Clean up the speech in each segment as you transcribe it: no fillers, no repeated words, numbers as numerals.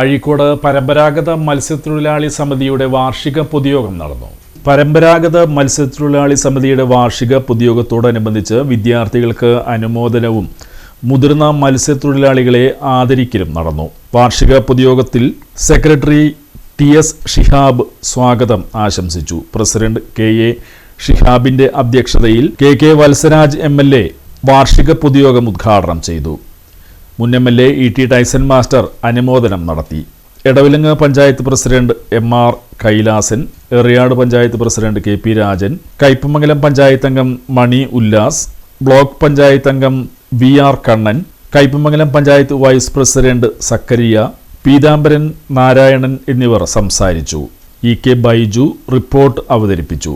അഴീക്കോട് പരമ്പരാഗത മത്സ്യത്തൊഴിലാളി സമിതിയുടെ വാർഷിക പൊതുയോഗം നടന്നു. പരമ്പരാഗത മത്സ്യത്തൊഴിലാളി സമിതിയുടെ വാർഷിക പൊതുയോഗത്തോടനുബന്ധിച്ച് വിദ്യാർത്ഥികൾക്ക് അനുമോദനവും മുതിർന്ന മത്സ്യത്തൊഴിലാളികളെ ആദരിക്കലും നടന്നു. വാർഷിക പൊതുയോഗത്തിൽ സെക്രട്ടറി TS ഷിഹാബ് സ്വാഗതം ആശംസിച്ചു. പ്രസിഡന്റ് KA ഷിഹാബിന്റെ അധ്യക്ഷതയിൽ KK വത്സരാജ് MLA വാർഷിക പൊതുയോഗം ഉദ്ഘാടനം ചെയ്തു. മുൻ MLA ET ടൈസൺ മാസ്റ്റർ അനുമോദനം നടത്തി. Edavilangu panchayat president MR Kailasan, Eriyad panchayat president KP Rajan, Kaipamangalam panchayat അംഗം മണി ഉല്ലാസ്, ബ്ലോക്ക് പഞ്ചായത്ത് അംഗം VR Kannan, Kaipamangalam panchayat vice president Zakariya, Peethambaran Narayanan എന്നിവർ സംസാരിച്ചു. EK ബൈജു റിപ്പോർട്ട് അവതരിപ്പിച്ചു.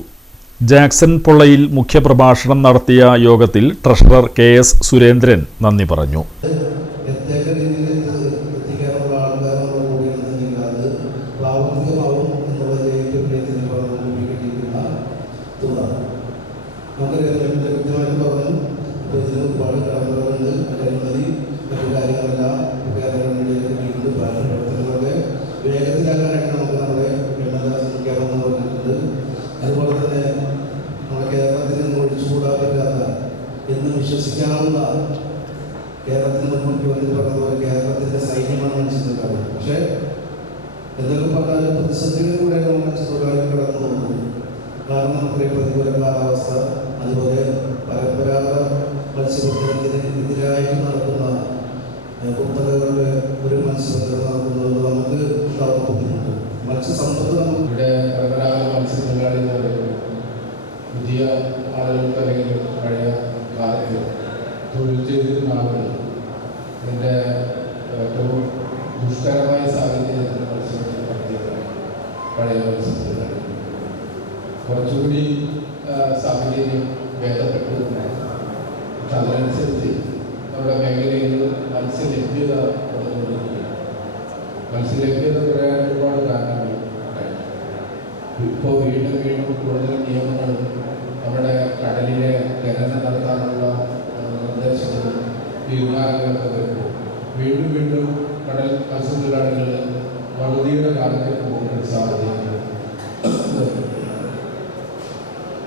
ജാക്സൺ പൊള്ളയിൽ മുഖ്യപ്രഭാഷണം നടത്തിയ യോഗത്തിൽ ട്രഷറർ KS സുരേന്ദ്രൻ നന്ദി പറഞ്ഞു. അതുപോലെ തന്നെ നമ്മുടെ കേരളത്തിൽ നിന്ന് ഒഴിച്ചുകൂടാൻ പറ്റാത്ത എന്ന് വിശ്വസിക്കാവുന്ന കേരളത്തിന് മുഖ്യമന്ത്രി പറഞ്ഞതുപോലെ കേരളത്തിന്റെ സൈന്യമാണ് മത്സ്യത്തൊഴിലാളികൾ. പക്ഷേ എന്തൊക്കെ പറഞ്ഞാലും പ്രതിസന്ധികളിലൂടെ മത്സ്യത്തൊഴിലാളികൾ കടന്നു പോകുന്നു. കാരണം നമുക്ക് പ്രതികൂല കാലാവസ്ഥ, അതുപോലെ പരമ്പരാഗത മത്സ്യബന്ധനത്തിന് എതിരായിട്ട് നടക്കുന്ന കുത്തകകളുടെ ഒരു മത്സ്യബന്ധനം നടക്കുന്നത് നമുക്ക് ബുദ്ധിമുട്ട്. മത്സ്യസമ്പത്ത് ഇവിടെ പരമ്പരാഗത മത്സ്യത്തൊഴിലാളി എന്ന് പറയുന്നത് പുതിയ ആളുകൾക്ക് അല്ലെങ്കിൽ പഴയ കാലത്ത് തൊഴിൽ ചെയ്തിരുന്ന ആളുകൾ ഇതിൻ്റെ ഏറ്റവും ദുഷ്കരമായ സാഹചര്യത്തിൽ മത്സ്യബന്ധനം നടത്തിയവരാണ് പഴയ മത്സ്യത്തൊഴിലാളികൾ. കുറച്ചുകൂടി സാഹചര്യം ഭേദപ്പെട്ടിരുന്നു. പക്ഷെ അതിനനുസരിച്ച് നമ്മുടെ മേഖലയിൽ മത്സ്യലഭ്യത കുറഞ്ഞുകൊണ്ടിരിക്കുകയാണ്. മത്സ്യലഭ്യത കുറയാൻ ഒരുപാട് കാരണങ്ങൾ ഉണ്ടായിട്ടുണ്ട്. ഇപ്പോൾ വീണ്ടും കൂടുതൽ നിയമങ്ങൾ നമ്മുടെ കടലിലെ ഖനനം നടത്താനുള്ള നിർദ്ദേശങ്ങളും തീരുമാനങ്ങളൊക്കെ വരുമ്പോൾ വീണ്ടും കടൽ മത്സ്യത്തൊഴിലാളികൾ പകുതിയുടെ കാലത്തേക്ക് പോകുന്ന ഒരു സാഹചര്യം.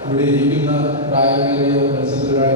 ഇവിടെ ഇരിക്കുന്ന പ്രായമേറിയ മത്സ്യത്തൊഴിലാളികൾ